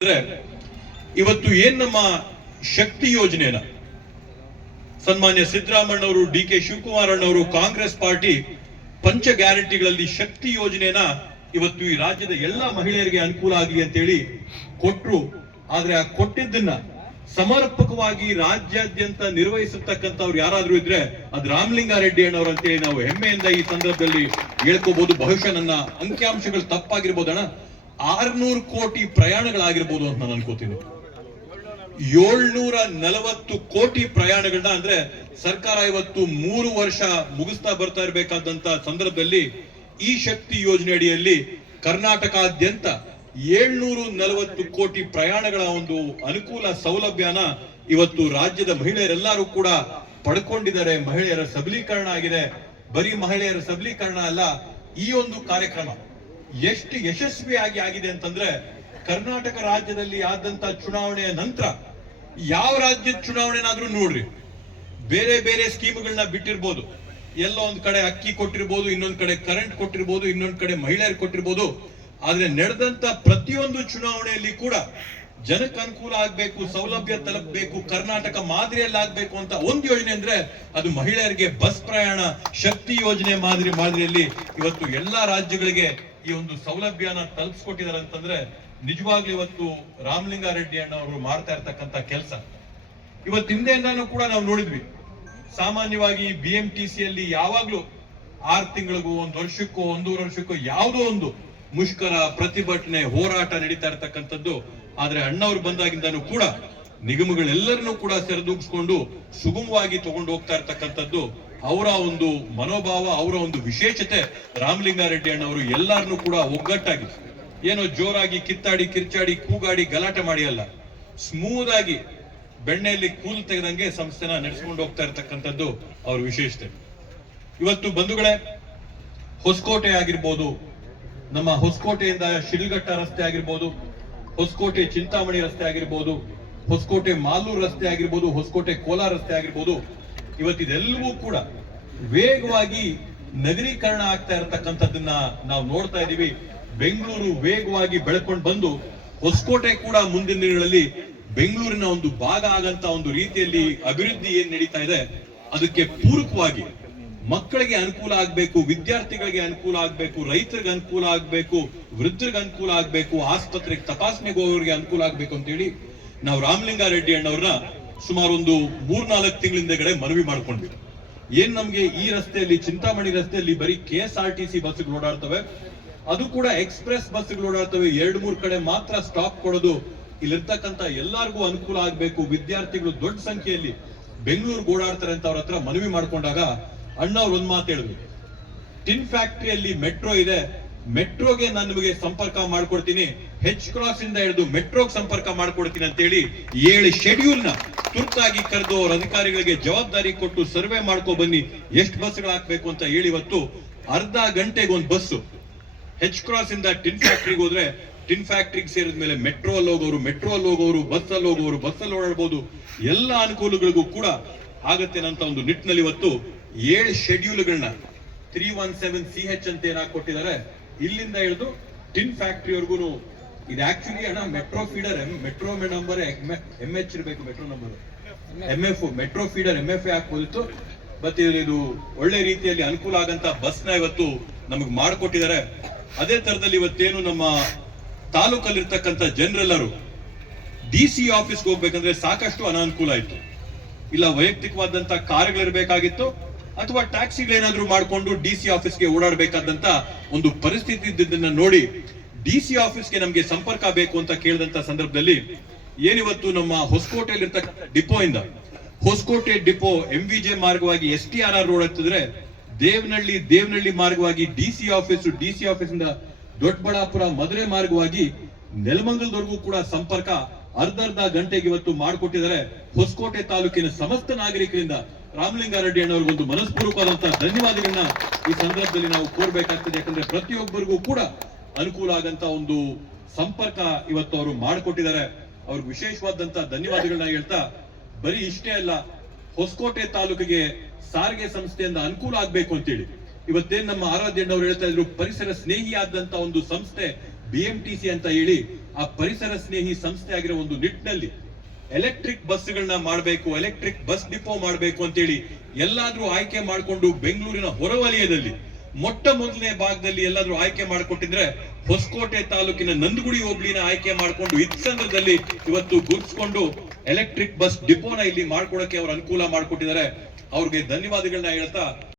ಇವತ್ತು ಏನ್ ನಮ್ಮ ಶಕ್ತಿ ಯೋಜನೆನ ಸನ್ಮಾನ್ಯ ಸಿದ್ದರಾಮಣ್ಣವರು, ಡಿ ಕೆ ಶಿವಕುಮಾರ್ ಅಣ್ಣವರು, ಕಾಂಗ್ರೆಸ್ ಪಾರ್ಟಿ ಪಂಚ ಗ್ಯಾರಂಟಿಗಳಲ್ಲಿ ಶಕ್ತಿ ಯೋಜನೆನ ಇವತ್ತು ಈ ರಾಜ್ಯದ ಎಲ್ಲ ಮಹಿಳೆಯರಿಗೆ ಅನುಕೂಲ ಆಗಲಿ ಅಂತೇಳಿ ಕೊಟ್ರು. ಆದ್ರೆ ಆ ಕೊಟ್ಟಿದ್ದನ್ನ ಸಮರ್ಪಕವಾಗಿ ರಾಜ್ಯಾದ್ಯಂತ ನಿರ್ವಹಿಸತಕ್ಕಂಥವ್ರು ಯಾರಾದ್ರೂ ಇದ್ರೆ ಅದು ರಾಮಲಿಂಗಾರೆಡ್ಡಿ ಅಣ್ಣವ್ರು ಅಂತೇಳಿ ನಾವು ಹೆಮ್ಮೆಯಿಂದ ಈ ಸಂದರ್ಭದಲ್ಲಿ ಹೇಳ್ಕೋಬಹುದು. ಬಹುಶಃ ನನ್ನ ಅಂಕಿಅಂಶಗಳು ತಪ್ಪಾಗಿರ್ಬೋದಣ್ಣ, 600 ಕೋಟಿ ಪ್ರಯಾಣಗಳಾಗಿರ್ಬೋದು ಅಂತ ನಾನು ಅನ್ಕೋತೀನಿ. 740 ಕೋಟಿ ಪ್ರಯಾಣಗಳನ್ನ ಅಂದ್ರೆ ಸರ್ಕಾರ ಇವತ್ತು 3 ವರ್ಷ ಮುಗಿಸ್ತಾ ಬರ್ತಾ ಇರಬೇಕಾದಂತ ಸಂದರ್ಭದಲ್ಲಿ ಈ ಶಕ್ತಿ ಯೋಜನೆ ಅಡಿಯಲ್ಲಿ ಕರ್ನಾಟಕಾದ್ಯಂತ 740 ಕೋಟಿ ಪ್ರಯಾಣಗಳ ಒಂದು ಅನುಕೂಲ ಸೌಲಭ್ಯನ ಇವತ್ತು ರಾಜ್ಯದ ಮಹಿಳೆಯರೆಲ್ಲರೂ ಕೂಡ ಪಡ್ಕೊಂಡಿದ್ದಾರೆ. ಮಹಿಳೆಯರ ಸಬಲೀಕರಣ ಆಗಿದೆ. ಬರೀ ಮಹಿಳೆಯರ ಸಬಲೀಕರಣ ಅಲ್ಲ, ಈ ಒಂದು ಕಾರ್ಯಕ್ರಮ ಎಷ್ಟು ಯಶಸ್ವಿಯಾಗಿ ಆಗಿದೆ ಅಂತಂದ್ರೆ ಕರ್ನಾಟಕ ರಾಜ್ಯದಲ್ಲಿ ಆದಂತ ಚುನಾವಣೆಯ ನಂತರ ಯಾವ ರಾಜ್ಯದ ಚುನಾವಣೆನಾದ್ರೂ ನೋಡ್ರಿ, ಬೇರೆ ಬೇರೆ ಸ್ಕೀಮ್ಗಳನ್ನ ಬಿಟ್ಟಿರ್ಬೋದು. ಎಲ್ಲೋ ಒಂದ್ ಕಡೆ ಅಕ್ಕಿ ಕೊಟ್ಟಿರ್ಬೋದು, ಇನ್ನೊಂದ್ ಕಡೆ ಕರೆಂಟ್ ಕೊಟ್ಟಿರ್ಬೋದು, ಇನ್ನೊಂದ್ ಕಡೆ ಮಹಿಳೆಯರು ಕೊಟ್ಟಿರ್ಬೋದು. ಆದ್ರೆ ನಡೆದಂತ ಪ್ರತಿಯೊಂದು ಚುನಾವಣೆಯಲ್ಲಿ ಕೂಡ ಜನಕ್ಕೆ ಅನುಕೂಲ ಆಗ್ಬೇಕು, ಸೌಲಭ್ಯ ತಲುಪಬೇಕು, ಕರ್ನಾಟಕ ಮಾದರಿಯಲ್ಲಿ ಆಗ್ಬೇಕು ಅಂತ ಒಂದು ಯೋಜನೆ ಅಂದ್ರೆ ಅದು ಮಹಿಳೆಯರಿಗೆ ಬಸ್ ಪ್ರಯಾಣ ಶಕ್ತಿ ಯೋಜನೆ ಮಾದರಿಯಲ್ಲಿ ಇವತ್ತು ಎಲ್ಲಾ ರಾಜ್ಯಗಳಿಗೆ ಈ ಒಂದು ಸೌಲಭ್ಯನ ತಲುಪಿಸ್ಕೊಟ್ಟಿದ್ದಾರೆ ಅಂತಂದ್ರೆ ನಿಜವಾಗ್ಲೂ ಇವತ್ತು ರಾಮಲಿಂಗಾರೆಡ್ಡಿ ಅಣ್ಣ ಅವರು ಮಾಡ್ತಾ ಇರ್ತಕ್ಕಂಥ ಕೆಲಸ. ಇವತ್ತು ಹಿಂದೆಯಿಂದಾನು ಕೂಡ ನಾವು ನೋಡಿದ್ವಿ, ಸಾಮಾನ್ಯವಾಗಿ BMTC ಯಲ್ಲಿ ಯಾವಾಗ್ಲೂ 6 ತಿಂಗಳಿಗೂ, 1 ವರ್ಷಕ್ಕೋ, 1.5 ವರ್ಷಕ್ಕೋ ಯಾವುದೋ ಒಂದು ಮುಷ್ಕರ, ಪ್ರತಿಭಟನೆ, ಹೋರಾಟ ನಡೀತಾ ಇರ್ತಕ್ಕಂಥದ್ದು. ಆದ್ರೆ ಅಣ್ಣವ್ರು ಬಂದಾಗಿಂದಾನು ಕೂಡ ನಿಗಮಗಳೆಲ್ಲರನ್ನೂ ಕೂಡ ಸೆರೆದೂಗಿಸ್ಕೊಂಡು ಸುಗಮವಾಗಿ ತಗೊಂಡು ಹೋಗ್ತಾ ಇರ್ತಕ್ಕಂಥದ್ದು. ಅವರ ಒಂದು ಮನೋಭಾವ, ಅವರ ಒಂದು ವಿಶೇಷತೆ. ರಾಮಲಿಂಗಾರೆಡ್ಡಿ ಅಣ್ಣವರು ಎಲ್ಲಾರನ್ನೂ ಕೂಡ ಒಗ್ಗಟ್ಟಾಗಿ, ಏನೋ ಜೋರಾಗಿ ಕಿತ್ತಾಡಿ, ಕಿರ್ಚಾಡಿ, ಕೂಗಾಡಿ, ಗಲಾಟೆ ಮಾಡಿ ಅಲ್ಲ, ಸ್ಮೂತ್ ಆಗಿ ಬೆಣ್ಣೆಯಲ್ಲಿ ಕೂಲ್ ತೆಗೆದಂಗೆ ಸಂಸ್ಥೆನ ನಡೆಸ್ಕೊಂಡು ಹೋಗ್ತಾ ಇರ್ತಕ್ಕಂಥದ್ದು ಅವ್ರ ವಿಶೇಷತೆ. ಇವತ್ತು ಬಂಧುಗಳೇ, ಹೊಸಕೋಟೆ ಆಗಿರ್ಬೋದು, ನಮ್ಮ ಹೊಸಕೋಟೆಯಿಂದ ಶಿಡ್ಲಘಟ್ಟ ರಸ್ತೆ ಆಗಿರ್ಬೋದು, ಹೊಸಕೋಟೆ ಚಿಂತಾಮಣಿ ರಸ್ತೆ ಆಗಿರ್ಬೋದು, ಹೊಸಕೋಟೆ ಮಾಲೂರು ರಸ್ತೆ ಆಗಿರ್ಬೋದು, ಹೊಸಕೋಟೆ ಕೋಲಾರ ರಸ್ತೆ ಆಗಿರ್ಬೋದು, ಇವತ್ತಿದೆಲ್ಲವೂ ಕೂಡ ವೇಗವಾಗಿ ನಗರೀಕರಣ ಆಗ್ತಾ ಇರತಕ್ಕಂಥದ್ದನ್ನ ನಾವು ನೋಡ್ತಾ ಇದೀವಿ. ಬೆಂಗಳೂರು ವೇಗವಾಗಿ ಬೆಳ್ಕೊಂಡು ಬಂದು ಹೊಸಕೋಟೆ ಕೂಡ ಮುಂದಿನ ದಿನಗಳಲ್ಲಿ ಬೆಂಗಳೂರಿನ ಒಂದು ಭಾಗ ಆಗಂತ ಒಂದು ರೀತಿಯಲ್ಲಿ ಅಭಿವೃದ್ಧಿ ಏನ್ ನಡೀತಾ ಇದೆ, ಅದಕ್ಕೆ ಪೂರಕವಾಗಿ ಮಕ್ಕಳಿಗೆ ಅನುಕೂಲ ಆಗ್ಬೇಕು, ವಿದ್ಯಾರ್ಥಿಗಳಿಗೆ ಅನುಕೂಲ ಆಗ್ಬೇಕು, ರೈತರಿಗೆ ಅನುಕೂಲ ಆಗ್ಬೇಕು, ವೃದ್ಧರಿಗೆ ಅನುಕೂಲ ಆಗ್ಬೇಕು, ಆಸ್ಪತ್ರೆಗೆ ತಪಾಸಣೆಗೆ ಹೋಗೋರಿಗೆ ಅನುಕೂಲ ಆಗ್ಬೇಕು ಅಂತ ಹೇಳಿ ನಾವು ರಾಮಲಿಂಗಾರೆಡ್ಡಿ ಅಣ್ಣವ್ರನ್ನ ಸುಮಾರು ಒಂದು 3-4 ತಿಂಗಳಿಂದಗಡೆ ಮನವಿ ಮಾಡ್ಕೊಂಡ್ವಿ. ಏನ್ ನಮ್ಗೆ ಈ ರಸ್ತೆಯಲ್ಲಿ, ಚಿಂತಾಮಣಿ ರಸ್ತೆಯಲ್ಲಿ ಬರೀ KSRTC ಬಸ್ಗಳು ಓಡಾಡ್ತವೆ, ಅದು ಕೂಡ ಎಕ್ಸ್ಪ್ರೆಸ್ ಬಸ್ಗಳು ಓಡಾಡ್ತವೆ. 2-3 ಕಡೆ ಮಾತ್ರ ಸ್ಟಾಪ್ ಕೊಡೋದು. ಇಲ್ಲಿರ್ತಕ್ಕಂಥ ಎಲ್ಲಾರ್ಗೂ ಅನುಕೂಲ ಆಗ್ಬೇಕು, ವಿದ್ಯಾರ್ಥಿಗಳು ದೊಡ್ಡ ಸಂಖ್ಯೆಯಲ್ಲಿ ಬೆಂಗಳೂರಿಗೆ ಓಡಾಡ್ತಾರೆ ಅಂತ ಅವ್ರ ಹತ್ರ ಮನವಿ ಮಾಡ್ಕೊಂಡಾಗ ಅಣ್ಣವ್ರು ಒಂದ್ ಮಾತು ಹೇಳಿದ್ರು, ಟಿನ್ ಫ್ಯಾಕ್ಟರಿಯಲ್ಲಿ ಮೆಟ್ರೋ ಇದೆ, ಮೆಟ್ರೋಗೆ ನಾನು ನಿಮಗೆ ಸಂಪರ್ಕ ಮಾಡ್ಕೊಡ್ತೀನಿ, H-Cross ಇಂದ ಹಿಡಿದು ಮೆಟ್ರೋಗೆ ಸಂಪರ್ಕ ಮಾಡ್ಕೊಡ್ತೀನಿ ಅಂತ ಹೇಳಿ 7 ಶೆಡ್ಯೂಲ್ ನ ತುರ್ತಾಗಿ ಕರೆದು ಅವ್ರ ಅಧಿಕಾರಿಗಳಿಗೆ ಜವಾಬ್ದಾರಿ ಕೊಟ್ಟು ಸರ್ವೆ ಮಾಡ್ಕೊ ಬನ್ನಿ, ಎಷ್ಟು ಬಸ್ಗಳು ಹಾಕ್ಬೇಕು ಅಂತ ಹೇಳಿ ಇವತ್ತು ಅರ್ಧ ಗಂಟೆಗೆ ಒಂದು ಬಸ್ಸು H-Cross ಇಂದ ಟಿನ್ ಫ್ಯಾಕ್ಟರಿಗೆ ಹೋದ್ರೆ ಟಿನ್ ಫ್ಯಾಕ್ಟರಿಗೆ ಸೇರಿದ ಮೇಲೆ ಮೆಟ್ರೋ ಅಲ್ಲಿ ಹೋಗೋರು, ಮೆಟ್ರೋ ಅಲ್ಲಿ ಹೋಗೋರು, ಬಸ್ ಅಲ್ಲಿ ಹೋಗೋರು, ಬಸ್ ಅಲ್ಲಿ ಓಡಾಡಬಹುದು, ಎಲ್ಲ ಅನುಕೂಲಗಳಿಗೂ ಕೂಡ ಆಗತ್ತೆ ಅಂತ ಒಂದು ನಿಟ್ಟಿನಲ್ಲಿ ಇವತ್ತು 7 ಶೆಡ್ಯೂಲ್ಗಳನ್ನ 317CH ಅಂತ ಏನಾಗಿ ಕೊಟ್ಟಿದ್ದಾರೆ. ಇಲ್ಲಿಂದ ಹಿಡಿದು ಟಿನ್ ಫ್ಯಾಕ್ಟರಿವರೆಗೂ ಇದು ಆಕ್ಚುಲಿ ಅಣ್ಣ metro feeder, metro number MH ಇರಬೇಕು, metro number MF, metro feeder MF ಹಾಕ್ಬೋದಿತ್ತು. ಮತ್ತೆ ಇದು ಒಳ್ಳೆ ರೀತಿಯಲ್ಲಿ ಅನುಕೂಲ ಆಗಂತ ಬಸ್ನ ಇವತ್ತು ನಮಗೆ ಮಾಡಿಕೊಟ್ಟಿದ್ದಾರೆ. ಅದೇ ತರದಲ್ಲಿ ಇವತ್ತೇನು ನಮ್ಮ ತಾಲೂಕಲ್ಲಿರ್ತಕ್ಕಂಥ ಜನರೆಲ್ಲರೂ DC ಆಫೀಸ್ಗೆ ಹೋಗ್ಬೇಕಂದ್ರೆ ಸಾಕಷ್ಟು ಅನಾನುಕೂಲ ಆಯ್ತು. ಇಲ್ಲ ವೈಯಕ್ತಿಕವಾದಂತ ಕಾರ್ಗಳಿರ್ಬೇಕಾಗಿತ್ತು, ಅಥವಾ ಟ್ಯಾಕ್ಸಿಗಳೇನಾದ್ರೂ ಮಾಡಿಕೊಂಡು DC ಆಫೀಸ್ಗೆ ಓಡಾಡಬೇಕಾದಂತ ಒಂದು ಪರಿಸ್ಥಿತಿ ಇದ್ದದನ್ನ ನೋಡಿ DC ಆಫೀಸ್ಗೆ ನಮ್ಗೆ ಸಂಪರ್ಕ ಬೇಕು ಅಂತ ಕೇಳಿದಂತ ಸಂದರ್ಭದಲ್ಲಿ ಏನಿವತ್ತು ನಮ್ಮ ಹೊಸಕೋಟೆಯಲ್ಲಿರ್ತಕ್ಕಂಥ ಡಿಪೋ ಇಂದ ಹೊಸಕೋಟೆ ಡಿಪೋ MVJ ಮಾರ್ಗವಾಗಿ STRR ರೋಡ್ ಹತ್ತಿದ್ರೆ ದೇವನಹಳ್ಳಿ ಮಾರ್ಗವಾಗಿ DC ಆಫೀಸಿಂದ ದೊಡ್ಡಬಳ್ಳಾಪುರ ಮಧುರೆ ಮಾರ್ಗವಾಗಿ ನೆಲಮಂಗಲದವರೆಗೂ ಕೂಡ ಸಂಪರ್ಕ ಅರ್ಧ ಗಂಟೆಗೆ ಇವತ್ತು ಮಾಡಿಕೊಟ್ಟಿದ್ದಾರೆ. ಹೊಸಕೋಟೆ ತಾಲೂಕಿನ ಸಮಸ್ತ ನಾಗರಿಕರಿಂದ ರಾಮಲಿಂಗಾರೆಡ್ಡಿ ಅಣ್ಣವ್ರಿಗೆ ಒಂದು ಮನಸ್ಪೂರ್ವಕವಾದಂತಹ ಧನ್ಯವಾದಗಳನ್ನ ಈ ಸಂದರ್ಭದಲ್ಲಿ ನಾವು ಕೋರ್ಬೇಕಾಗ್ತದೆ. ಯಾಕಂದ್ರೆ ಪ್ರತಿಯೊಬ್ಬರಿಗೂ ಕೂಡ ಅನುಕೂಲ ಆಗಂತ ಒಂದು ಸಂಪರ್ಕ ಇವತ್ತು ಅವರು ಮಾಡಿಕೊಟ್ಟಿದ್ದಾರೆ. ಅವ್ರಿಗೆ ವಿಶೇಷವಾದಂತಹ ಧನ್ಯವಾದಗಳನ್ನ ಹೇಳ್ತಾ, ಬರೀ ಇಷ್ಟೇ ಅಲ್ಲ, ಹೊಸಕೋಟೆ ತಾಲೂಕಿಗೆ ಸಾರಿಗೆ ಸಂಸ್ಥೆಯಿಂದ ಅನುಕೂಲ ಆಗ್ಬೇಕು ಅಂತೇಳಿ ಇವತ್ತೇನ್ ನಮ್ಮ ಆರಾಧ್ಯಣ್ಣವ್ರು ಹೇಳ್ತಾ ಇದ್ರು, ಪರಿಸರ ಸ್ನೇಹಿಯಾದಂತ ಒಂದು ಸಂಸ್ಥೆ BMTC ಅಂತ ಹೇಳಿ ಆ ಪರಿಸರ ಸ್ನೇಹಿ ಸಂಸ್ಥೆ ಆಗಿರೋ ಒಂದು ನಿಟ್ಟಿನಲ್ಲಿ ಎಲೆಕ್ಟ್ರಿಕ್ ಬಸ್ಗಳನ್ನ ಮಾಡಬೇಕು, ಎಲೆಕ್ಟ್ರಿಕ್ ಬಸ್ ಡಿಪೋ ಮಾಡಬೇಕು ಅಂತೇಳಿ ಎಲ್ಲಾದ್ರೂ ಆಯ್ಕೆ ಮಾಡಿಕೊಂಡು ಬೆಂಗಳೂರಿನ ಹೊರವಲಯದಲ್ಲಿ ಮೊಟ್ಟ ಮೊದಲನೇ ಭಾಗದಲ್ಲಿ ಎಲ್ಲಾದ್ರೂ ಆಯ್ಕೆ ಮಾಡಿಕೊಟ್ಟಿದ್ರೆ ಹೊಸಕೋಟೆ ತಾಲೂಕಿನ ನಂದಗುಡಿ ಹೋಬಳಿನ ಆಯ್ಕೆ ಮಾಡಿಕೊಂಡು ಇತ್ಸಂದ್ರದಲ್ಲಿ ಇವತ್ತು ಗುರುತಿಸಿಕೊಂಡು ಎಲೆಕ್ಟ್ರಿಕ್ ಬಸ್ ಡಿಪೋನ ಇಲ್ಲಿ ಮಾಡ್ಕೊಡಕ್ಕೆ ಅವ್ರು ಅನುಕೂಲ ಮಾಡಿಕೊಟ್ಟಿದ್ದಾರೆ. ಅವ್ರಿಗೆ ಧನ್ಯವಾದಗಳನ್ನ ಹೇಳ್ತಾ